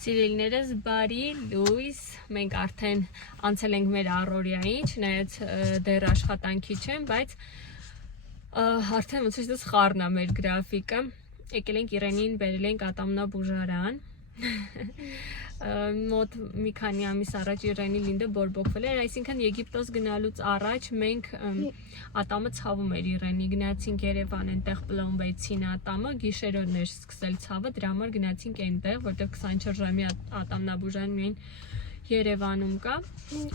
Սիրելիներս բարի լույս, մենք արդեն անցել ենք մեր առօրյային, չնայած դեռ աշխատանքի չեմ, բայց արդեն ոնց որ խառն է մեր գրաֆիկը։ Եկել ենք Իրենին բերել ենք ատամնաբուժարան։ Մոտ մի քանի ամիս առաջ Իրենի Լինդը բորբոքվել էր, այսինքն Եգիպտոս գնալուց առաջ մենք ատամը ցավում էր Իրենի, գնացինք Երևան, այնտեղ պլոմբեցին ատամը, գիշերօրն էր սկսել ցավը, դրա համար գնացինք այնտեղ, որտեղ 24 ժամի ատամնաբուժարան միայն Երևանում կա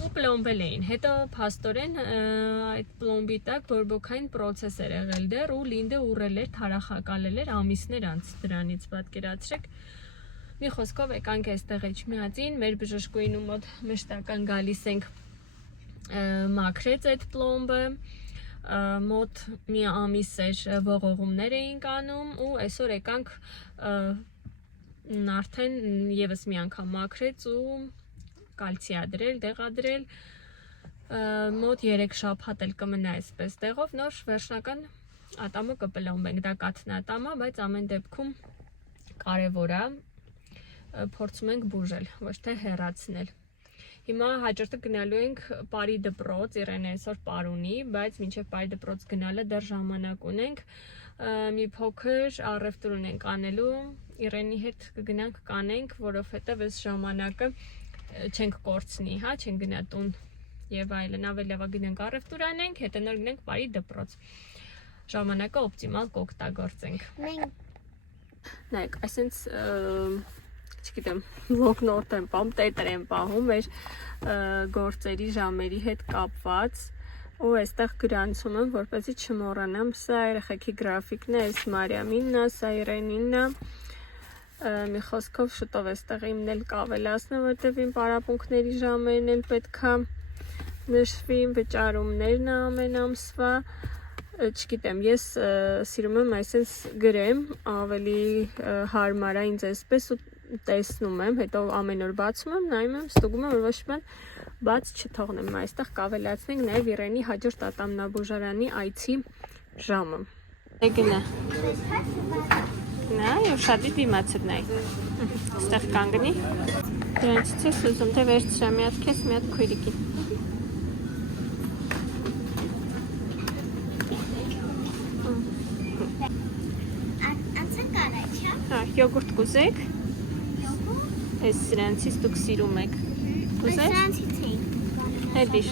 ու պլոմբել էին։ Հետո փաստորեն այդ պլոմբի տակ բորբոքային process էր եղել դեռ ու Լինդը ուռել էր, թարախակալել էր ամիսներ անց դրանից, պատկերացրեք։ Մի խոսքով եկանք այստեղ Էջմիածին, մեր բժշկուհին մոտ մշտական գալիս ենք մաքրեց այդ պլոմբը, մոտ մի ամիս էր ողողումներ էինք անում ու այսօր եկանք արդեն եւս մի անգամ մաքրեց ու կալցի ադրել, դեղադրել, մոտ 3 շաբաթ էլ կմնա այսպես տեղով, նոր վերջնական ատամը կպլոմբենք, դա կաթնատամը, բայց ամեն դեպքում կարևոր է փորձում ենք բուժել, ոչ թե հեռացնել։ Հիմա հաջորդը գնալու ենք Պարի դպրոց, Իրենը այսօր պար ունի, բայց մինչև Պարի դպրոց գնալը դեռ ժամանակ ունենք, մի փոքր առևտուր ունենք անելու, Իրենի հետ կգնանք կանենք, որովհետև այս ժամանակը չենք կորցնի, հա, չենք գնա տուն եւ այլն, ավելի լավ է գնանք առևտուր անենք, հետո նոր գնանք Պարի դպրոց։ Ժամանակը օպտիմալ կօգտագործենք։ Նայեք, այսինքն չգիտեմ, լոգնորդ եմ պահում, տետր եմ պահում մեր գործերի ժամերի հետ կապված ու այստեղ գրանցում եմ, որպեսզի չմոռանամ, սա երեխեքի գրաֆիկն է, այս Մարիամինն է, սա Իրենինն է, մի խոսքով շուտով այստեղ իմն էլ կավելացնեմ, որտեղ իմ պարապմունքների ժամերն էլ պետքա նշվի, վճարումներն է ամեն ամսվա, չգիտեմ, ես սիրում եմ այսպես գրեմ, ավելի հարմար է ինձ այսպես ու տեսնում եմ, հետո ամեն օր բացում եմ, նայում եմ, ստուգում եմ, որ ոչ մի բաց չթողնեմ, այստեղ կավելացնենք նաև Իրենի հաջորդ ատամնաբուժարանի այցի ժամը։ Գնա։ Նա եւ շատ դիմացդ նայ։ Այստեղ կանգնի։ Դրանից ես ուզում թե վերցրա մի հատ քեզ, մի հատ քույրիկի։ Յոգուրտ կուզեք։ Այս սրանցից դուք սիրում եք։ Կուզեք։ Սրանցից էի։ Հետիշ։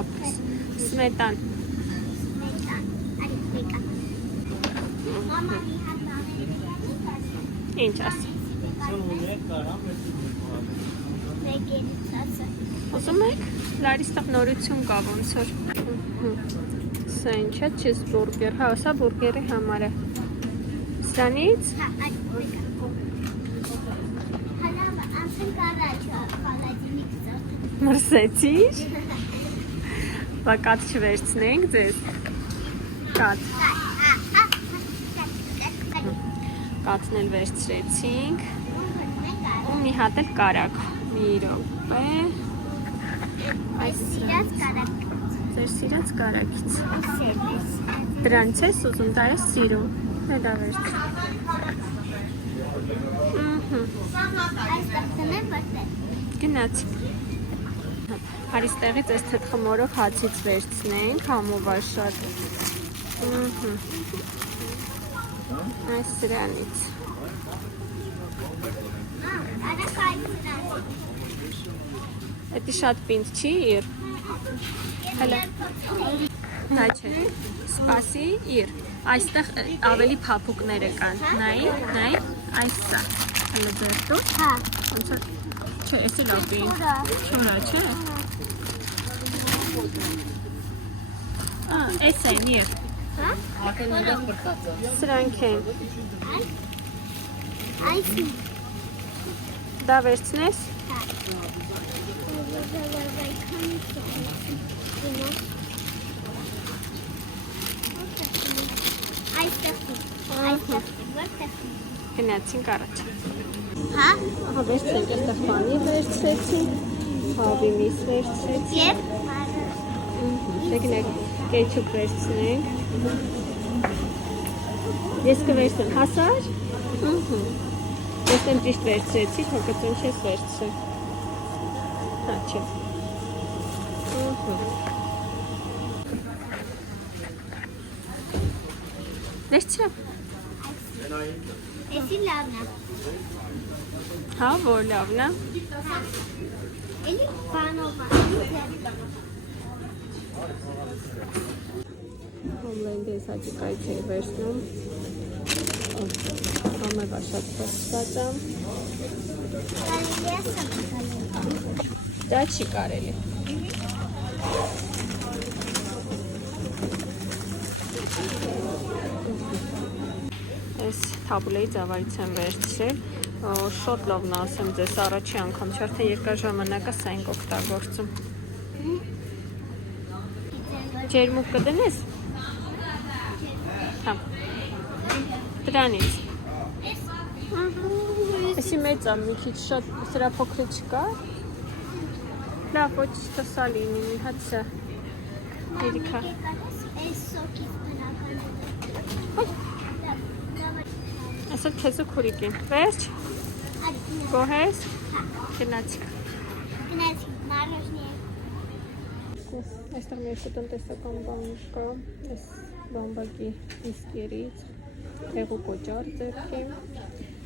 Ապս։ Սմետան։ Ինչ ասի։ Ուզում եք։ Լարիստեղ նորություն կա ոնց որ։ Սա ինչ է, չիզբուրգեր, հա, սա բուրգերի համար է։ Սրանից։ Մրսեցիր։ Բա կատ չվերցնենք ձեզ։ Կատ։ Կատն էլ վերցրեցինք։ Ու մի հատ էլ կարակ։ Մի րոպե։ Այս սիրած կարակ։ Ձեր սիրած կարակից։ Դրանից ես ուզում, դա ես սիրում։ Հետա վերց։ Գնացի։ Հարիստեղից այս թթխմորով հացից վերցնենք, համով շատ։ Այս սրանից։ Էդի շատ պինդ չի իր։ Հələ դա չէ, սպասի իր, այստեղ ավելի փափուկները կան, նայ, այս սա, հələ ձերտու, ոնց որ, չէ, ես էլ ապի, շորա, չէ, ես են իր, սրանք են, դա վերցնես, Գնացինք առաջ։ Հա? Ահա վերցրենք, այստեղ պանի վերցրեցինք, հավի միս վերցրեցինք։ Եվ? Դե գնանք կեչուպ վերցնենք։ Ես կվերցնեմ հասար։ Ես եմ ճիշտ վերցրեցի, որ գծում չես վերցրել։ Հա, չէ։ Վերցրեմ։ Էսի լավն է։ Հա, որ լավն է։ Էլի բանով է։ Հոմլենդի ես հաճիկայից էի վերցնում։ Համևա շատ փոխված եմ։ Դա չի կարելի։ Ես թաբուլեի ծավալից եմ վերցրել, շատ լավն ասեմ ձեզ առաջի անգամ, չէ՞ արդեն երկար ժամանակ է սա ենք օգտագործում։ Ջերմուկ կդնես։ Հա։ Դրանից։ Էսի մեծ է, մի քիչ շատ սրա փոքրը չկա։ Լավ, ոչ տսա լինի, մի հատ սա։ Երիքա։ Այսօր քեզ ու քուրիկին։ Վերջ։ Գոհես։ Գնացիք։ Գնացիք, մարոշնի։ Այստեղ մի երկու տնտեսական բան կա, այս բամբակի իսկերից, հեղու կոճար ձեռքի,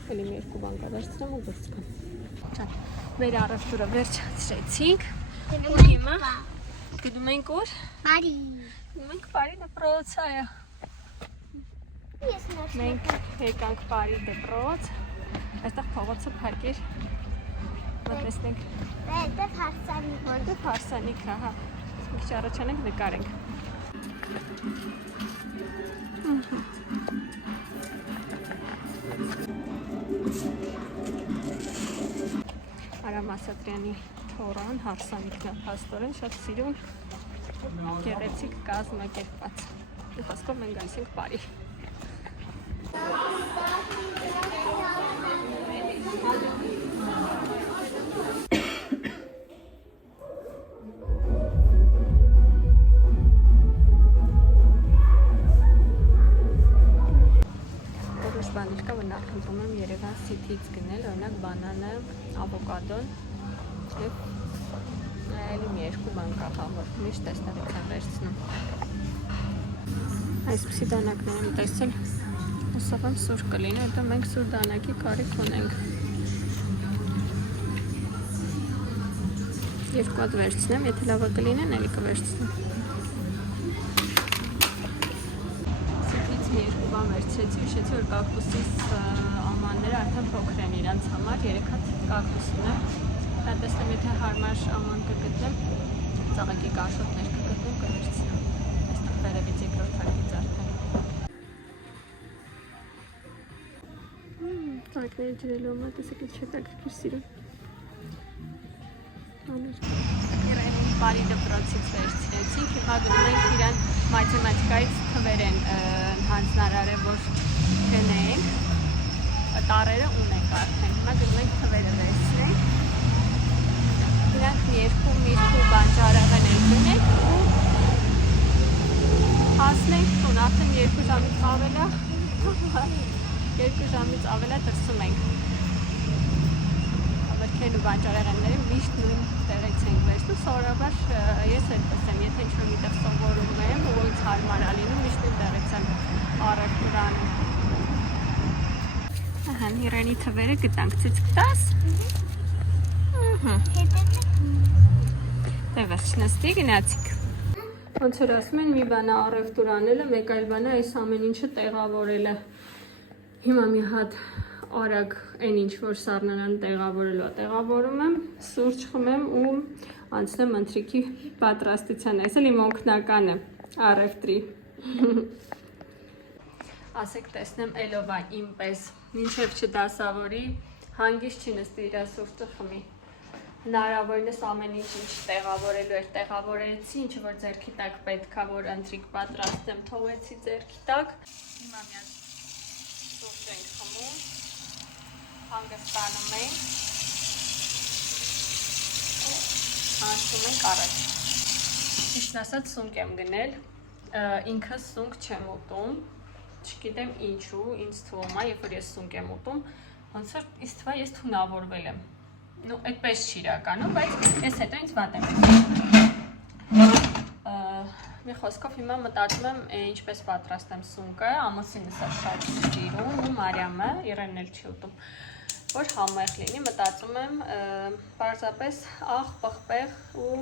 էլի մի երկու բան կա դարձնեմ ու դուրս կան։ Մեր առևտուրը վերջացրեցինք, ու հիմա գնում ենք ուր։ Բարի։ Գնում ենք Բարի դպրոցայը։ Մենք եկանք Բարի դպրոց, այստեղ փողոցը փակ էր, մտեսնենք։ Որտեղ հարսանիք։ Որտեղ հարսանիք է, հա։ Մի քիչ առաջանենք նկարենք։ Արամ Ասատրյանի թորան, հարսանիքն է փաստորեն շատ սիրուն, գեղեցիկ կազմակերպված։ Խոսքով մենք գալիս ենք Բարի։ Բաներ կա, որ նախընտրում եմ Երևան City-ից գնել, օրինակ բանանը, ավոկադոն և էլի մի երկու բան կա, որ միշտ այստեղից եմ վերցնում։ Այսպիսի դանակներ եմ տեսել, հուսով եմ սուր կլինի, հետո մենք սուր դանակի կարիք ունենք։ Երկու հատ վերցնեմ, եթե լավը կլինեն, էլի կվերցնեմ։ Մի երկու բան վերցրեցի, հիշեցի, որ կակտուսից ամանները արդեն փոքր են իրանց համար, 3 հատ կակտուս ունեմ։ Դա տեսնեմ, եթե հարմար աման կգտնեմ, ծաղիկի կաշոտներ կգտնեմ, կվերցնեմ։ Այստեղ վերևից երկրորդ հարկից արդեն։ Ծաղիկները ջրելու համար, տեսեք ինչ հետաքրքիր սիրուն։ Բարի դպրոցից վերցրեցինք, հիմա գնում ենք իրան մաթեմատիկայից թվեր են հանձնարարը, որ գնենք, տարերը ունենք արդեն, հիմա գնում ենք թվերը վերցնենք, իրանք մի երկու բանջարեղեն գնենք ու հասնենք տուն, արդեն 2 ժամից ավելա դրսում ենք։ Ավերքերն ու բանջարեղենները միշտ նույն տեղից ենք վերցնում, սովորաբար ես այդպես եմ, եթե ինչ-որ միտեղ սովորում եմ ու ինձ հարմար է լինում, միշտ նույն տեղից եմ առևտուր անում։ Ահա, Իրանի թվերը գտանք, ցույց կտաս։ Տևս չնստի, գնացիք։ Ոնց որ ասում են, մի բան է առևտուր անելը, մեկ այլ բան է այս ամեն ինչը տեղավորելը։ Հիմա մի հատ արագ այն ինչ որ սառնարան տեղավորելու է, տեղավորում եմ, սուրճ խմեմ ու անցնեմ ընթրիքի պատրաստության, այս էլ իմ օգնականը առևտրի։ Ասեք տեսնեմ էլով է իմ պես, մինչև չդասավորի, հանգիստ չի նստի իր սուրճը խմի։ Հնարավորինս ամեն ինչ տեղավորելու էր, տեղավորեցի, ինչը որ ձեռքի տակ պետք է որ ընթրիք պատրաստեմ, թողեցի ձեռքի տակ։ Հիմա մի հատ սուրճ ենք խմում, հանգստանում ենք, անցնում ենք առաջ։ Ճիշտն ասած սունկ եմ գնել, ինքը սունկ չեմ ուտում, Չգիտեմ ինչու, ինձ թվում է, երբ որ ես սունկ եմ ուտում, ոնց որ ինձ թվում է ես թունավորվել եմ։ Ну, այդպես չի իրականում, բայց ես հետո ինձ վատ եմ։ Մի խոսքով հիմա մտածում եմ ինչպես պատրաստեմ սունկը, ամուսինս է շատ սիրում ու Մարիամը, Իրենն էլ չի ուտում, որ համեղ լինի, մտածում եմ պարզապես աղ, պղպեղ ու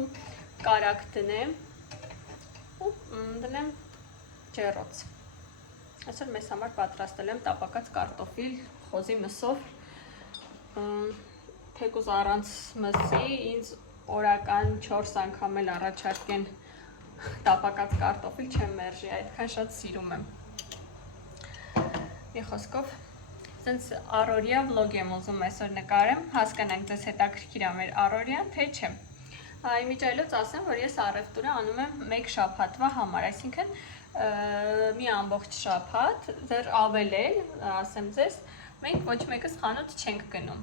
կարագ դնեմ ու դնեմ ջեռոց։ Այսօր մեզ համար պատրաստել եմ տապակած կարտոֆիլ խոզի մսով, թեկուզ առանց մսի ինձ օրական 4 անգամ էլ առաջարկեն տապակած կարտոֆիլ չեմ մերժի, այդքան շատ սիրում եմ։ Մի խոսքով, սենց առօրյա վլոգ եմ ուզում այսօր նկարեմ, հասկանանք ձեզ հետաքրքիր է մեր առօրյան, թե չէ։ Իմիջայլոց ասեմ, որ ես առևտուրը անում եմ 1 շաբաթվա համար, այսինքն մի ամբողջ շաբաթ, դեռ ավելել, ասեմ ձեզ, մենք ոչ մեկս խանութ չենք գնում,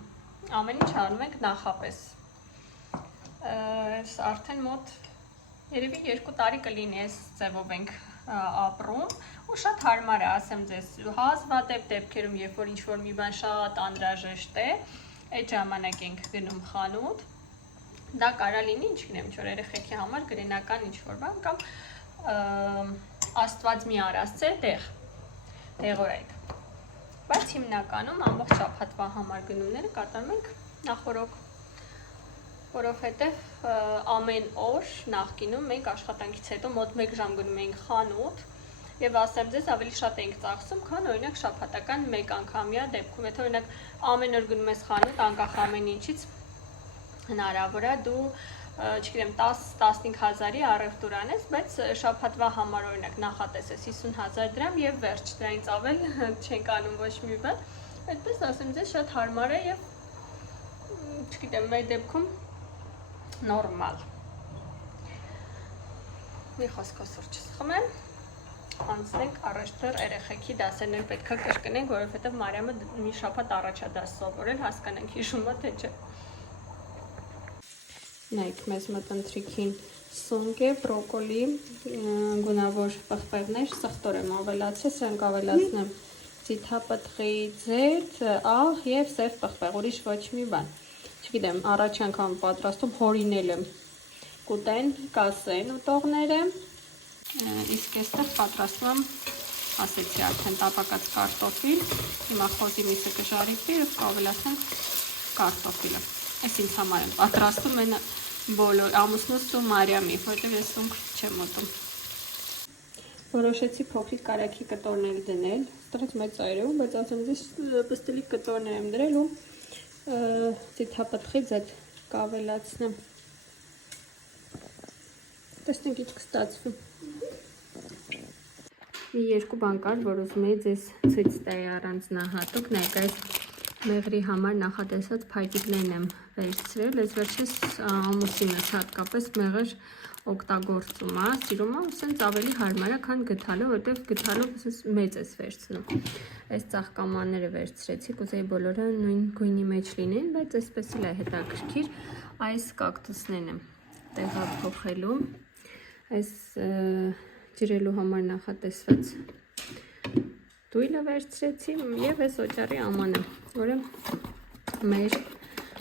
ամեն ինչ անում ենք նախապես։ Այս արդեն մոտ երևի 2 տարի կլինի այս ձևով ենք ապրում ու շատ հարմար է, ասեմ ձեզ, հազվադեպ դեպքերում, երբ որ ինչ-որ մի բան շատ անհրաժեշտ է, այդ ժամանակ ենք գնում խանութ, դա կարա լինի, ինչ գնեմ, ինչ-որ երեխեքի համար գրենական ինչ-որ բան կամ աստված մի արասցե դեղորայք, բայց հիմնականում ամբողջ շաբաթվա համար գնումները կատարում ենք նախորոք, որովհետև ամեն օր նախկինում մենք աշխատանքից հետո մոտ 1 ժամ գնում ենք խանութ եւ ասեմ ձեզ ավելի շատ ենք ծախսում, քան օրինակ շաբաթական 1 անգամյա դեպքում, եթե օրինակ ամեն օր գնում ես խանութ, անկախ ամեն ինչից հնարավոր է դու, չգիտեմ, 10-15 հազարի առևտուր անես, բայց շաբաթվա համար օրինակ նախատեսես 50,000 դրամ եւ վերջ, դրանից ավել չենք անում ոչ մի բան, այդպես ասեմ ձեզ շատ հարմար է եւ չգիտեմ, մեր դեպքում նորմալ։ Մի խոսքով սուրճ սխմեմ, անցնենք առաջտեղ երեխեքի դասերներ պետք է կրկնենք, որովհետև Մարիամը մի շաբաթ առաջ է դաս սովորել, հասկանանք հիշում է, թե չէ։ Նայեք, մեզ մոտ ընթրիքին սունկ է, բրոկոլի, գունավոր պղպեղներ, սխտոր եմ ավելացրել, սրանք ավելացնեմ ձիթապտղի ձետ, աղ եւ սև պղպեղ, ուրիշ ոչ մի բան։ Չգիտեմ, առաջ անգամ պատրաստում հորինել եմ կուտեն, կասեն ուտողները, իսկ այստեղ պատրաստում եմ, ասեցի արդեն տապակած կարտոֆիլ, հիմա խոզի միսը կժարիվի և կավելացնենք կարտոֆիլը, այս ինձ համար եմ պատրաստում են բոլոր ամուսնուս ու Մարիամի, որտեղ ես սունկ չեմ ուտում։ Որոշեցի փոքրիկ կարագի կտորներ դնել, ստեղից մեծ այրում, բայց ասեմ ձեզ պստլիկ կտորներ եմ դրել ու ձիթապտղի ձետ կավելացնեմ, տեսնենք ինչ կստացվի։ Մի 2 բան կար, որ ուզում էի ձեզ ցույց տայի առանձնահատուկ, նայեք այս մեղրի համար նախատեսած փայտիկներն եմ վերցրել, այս վերջից ամուսինս հատկապես մեղր օգտագործում է, սիրում է, ասենց ավելի հարմար է, քան գթալը, որտեղ գթալով մեծ ես վերցնում։ Այս ծաղկամանները վերցրեցի, կուզեի բոլորը նույն գույնի մեջ լինեն, բայց այսպես էլ է հետաքրքիր, այս կակտուսներն եմ տեղափոխելու, այս ջրելու համար նախատեսված դույլը վերցրեցի և այս օճառի ամանը, որը մեր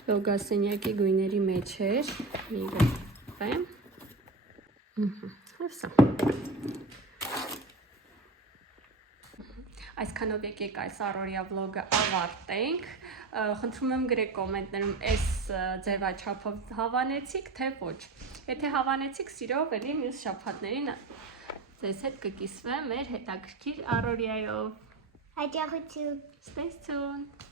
լոգասենյակի գույների մեջ էր, մի գտեմ, հեսա։ Այսքանով եկեք այս առօրյա վլոգը ավարտենք, խնդրում եմ գրեք կոմենտներում այս ձևաչափով հավանեցիք, թե ոչ, եթե հավանեցիք սիրով էլի մյուս շաբաթներին ձեզ հետ կկիսվեմ մեր հետաքրքիր առօրյայով։ Հաջողություն։ Stay tuned.